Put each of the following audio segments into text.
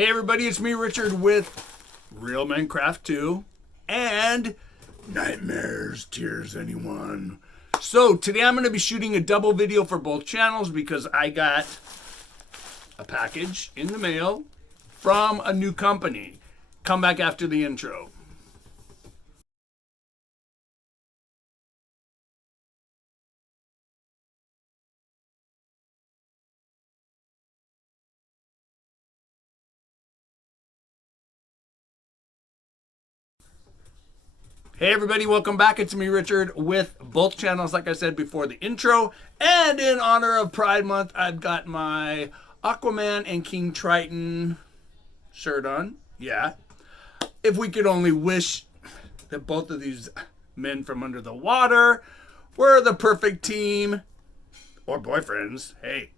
Hey everybody, it's me Richard with Real Men Craft 2 and Nightmares Tears Anyone. So today I'm going to be shooting a double video for both channels because I got a package in the mail from a new company. Come back after the intro. Hey everybody, welcome back. It's me, Richard, with both channels, like I said before the intro. And in honor of Pride Month, I've got my Aquaman and King Triton shirt on. Yeah. If we could only wish that both of these men from under the water were the perfect team. Or boyfriends. Hey.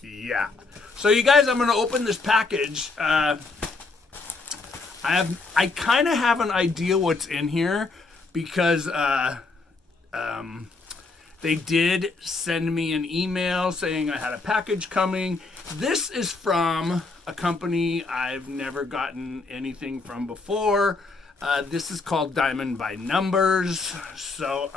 Yeah. So you guys, I'm going to open this package. I kind of have an idea what's in here because they did send me an email saying I had a package coming. This is from a company I've never gotten anything from before. This is called Diamond by Numbers. So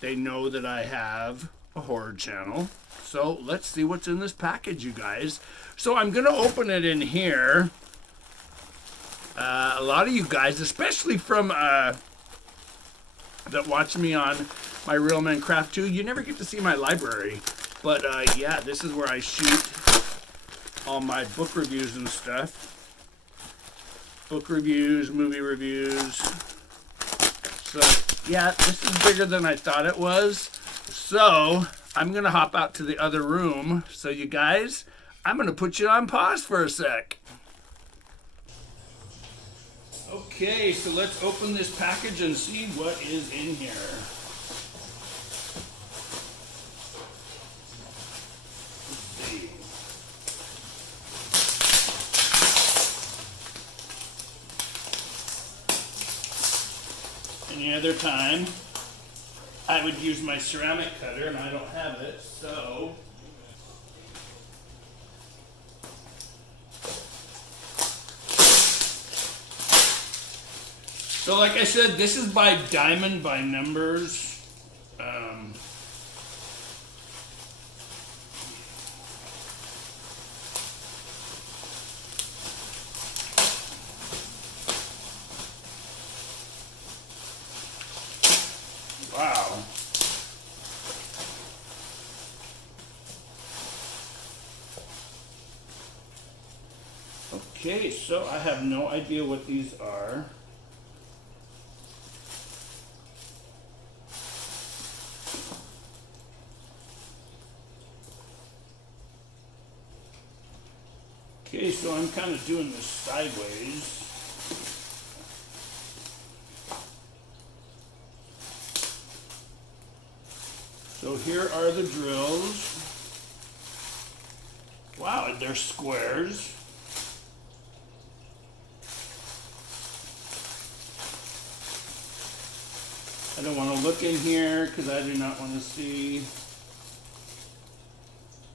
they know that I have a horror channel. So let's see what's in this package, you guys. So I'm going to open it in here. A lot of you guys, especially from that watch me on my Real Men Craft 2, you never get to see my library. But yeah, this is where I shoot all my book reviews and stuff. Book reviews, movie reviews. So yeah, this is bigger than I thought it was. So I'm going to hop out to the other room. So you guys, I'm going to put you on pause for a sec. Okay, so let's open this package and see what is in here. Let's see. Any other time, I would use my ceramic cutter, and I don't have it, so... So like I said, this is by Diamond by Numbers. Wow. Okay, so I have no idea what these are. Okay, so I'm kind of doing this sideways. So here are the drills. Wow, they're squares. I don't want to look in here because I do not want to see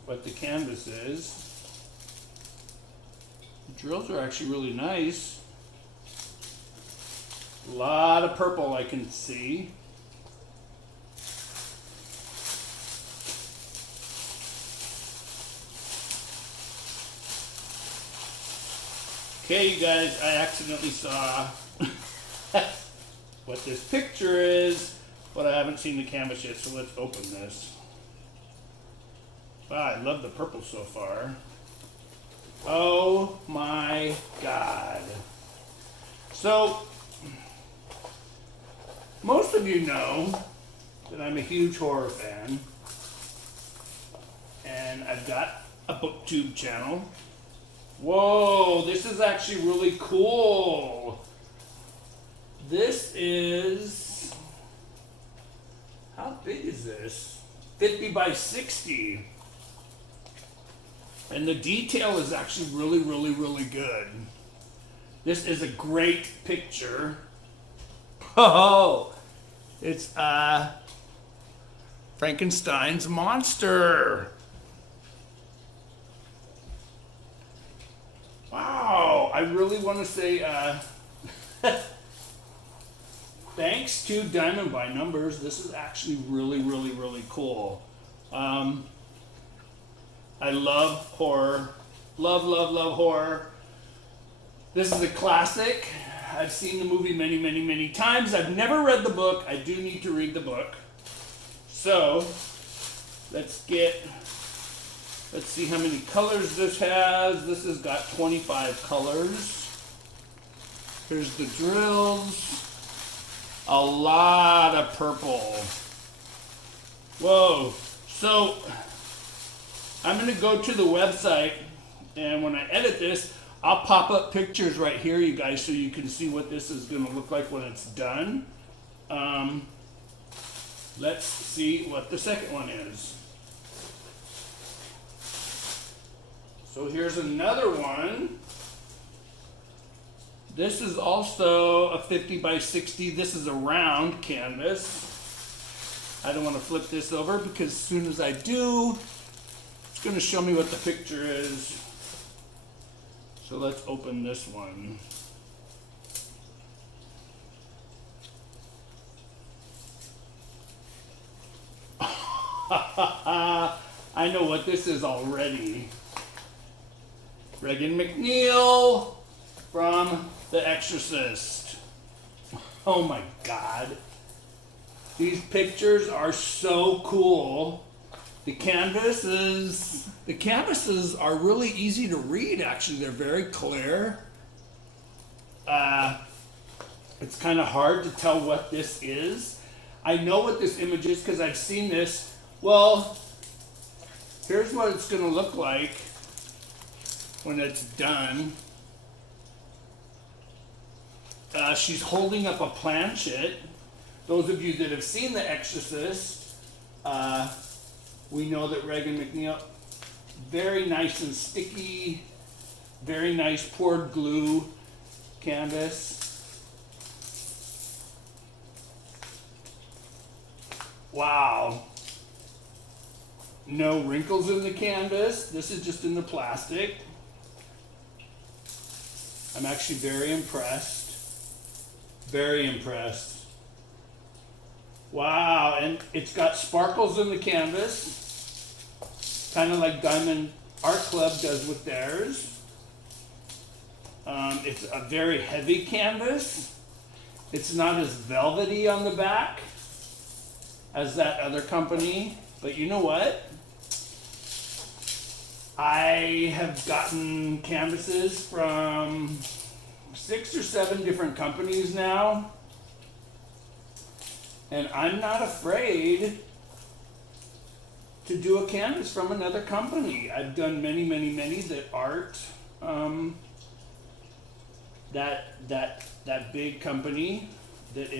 what the canvas is. The drills are actually really nice. A lot of purple I can see. Okay, you guys, I accidentally saw what this picture is, but I haven't seen the canvas yet, so let's open this. Wow, I love the purple so far. Oh my God. So, most of you know that I'm a huge horror fan, and I've got a booktube channel. Whoa, this is actually really cool. This is, how big is this? 50 by 60. And the detail is actually really, really, really good. This is a great picture. Oh, it's Frankenstein's monster. I really want to say thanks to Diamond by Numbers. This is actually really, really, really cool. I love horror. Love, love, love horror. This is a classic. I've seen the movie many, many, many times. I've never read the book. I do need to read the book. So, let's see how many colors this has. This has got 25 colors. Here's the drills. A lot of purple. Whoa. So, I'm going to go to the website, and when I edit this, I'll pop up pictures right here, you guys, so you can see what this is going to look like when it's done. Let's see what the second one is. So here's another one. This is also a 50 by 60. This is a round canvas. I don't want to flip this over because as soon as I do, it's going to show me what the picture is. So let's open this one. I know what this is already. Regan MacNeil from The Exorcist. Oh my God. These pictures are so cool. The canvases are really easy to read, actually. They're very clear. It's kind of hard to tell what this is. I know what this image is because I've seen this. Well, here's what it's going to look like when it's done. She's holding up a planchette. Those of you that have seen The Exorcist, we know that Regan MacNeil, very nice and sticky, very nice poured glue canvas. Wow. No wrinkles in the canvas. This is just in the plastic. I'm actually very impressed. Very impressed. Wow, and it's got sparkles in the canvas, kind of like Diamond Art Club does with theirs. It's a very heavy canvas. It's not as velvety on the back as that other company, but you know what? I have gotten canvases from 6 or 7 different companies now. And I'm not afraid to do a canvas from another company. I've done many, many, many that aren't that big company that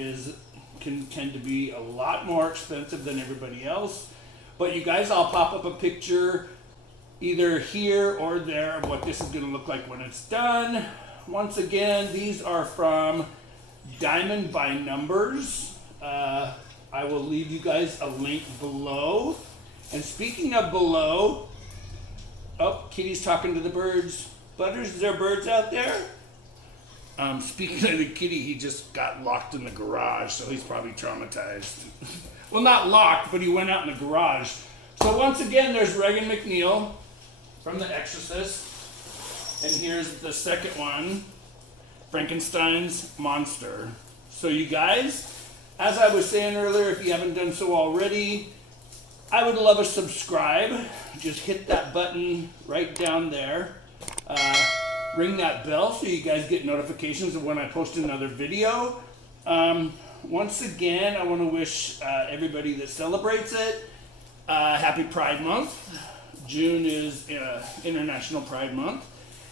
can tend to be a lot more expensive than everybody else. But you guys, I'll pop up a picture either here or there of what this is going to look like when it's done. Once again, these are from Diamond by Numbers. I will leave you guys a link below. And speaking of below, oh, Kitty's talking to the birds. Butters, is there birds out there? Speaking of the kitty, he just got locked in the garage, so he's probably traumatized. Well, not locked, but he went out in the garage. So once again, there's Regan MacNeil from The Exorcist. And here's the second one, Frankenstein's Monster. So you guys, as I was saying earlier, if you haven't done so already, I would love a subscribe. Just hit that button right down there. Ring that bell so you guys get notifications of when I post another video. Once again, I want to wish everybody that celebrates it happy Pride Month. June is International Pride Month.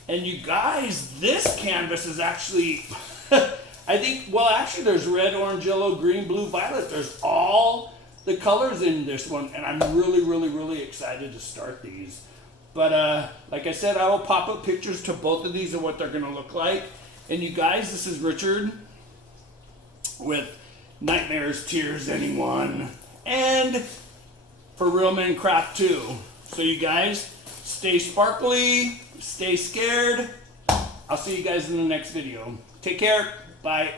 And you guys, this canvas is actually... I think, well, actually there's red, orange, yellow, green, blue, violet. There's all the colors in this one, and I'm really, really, really excited to start these. But like I said, I will pop up pictures to both of these of what they're going to look like. And you guys, this is Richard with Nightmares, Tears, Anyone, and For Real Men Craft 2. So you guys, stay sparkly, stay scared, I'll see you guys in the next video. Take care. Bye.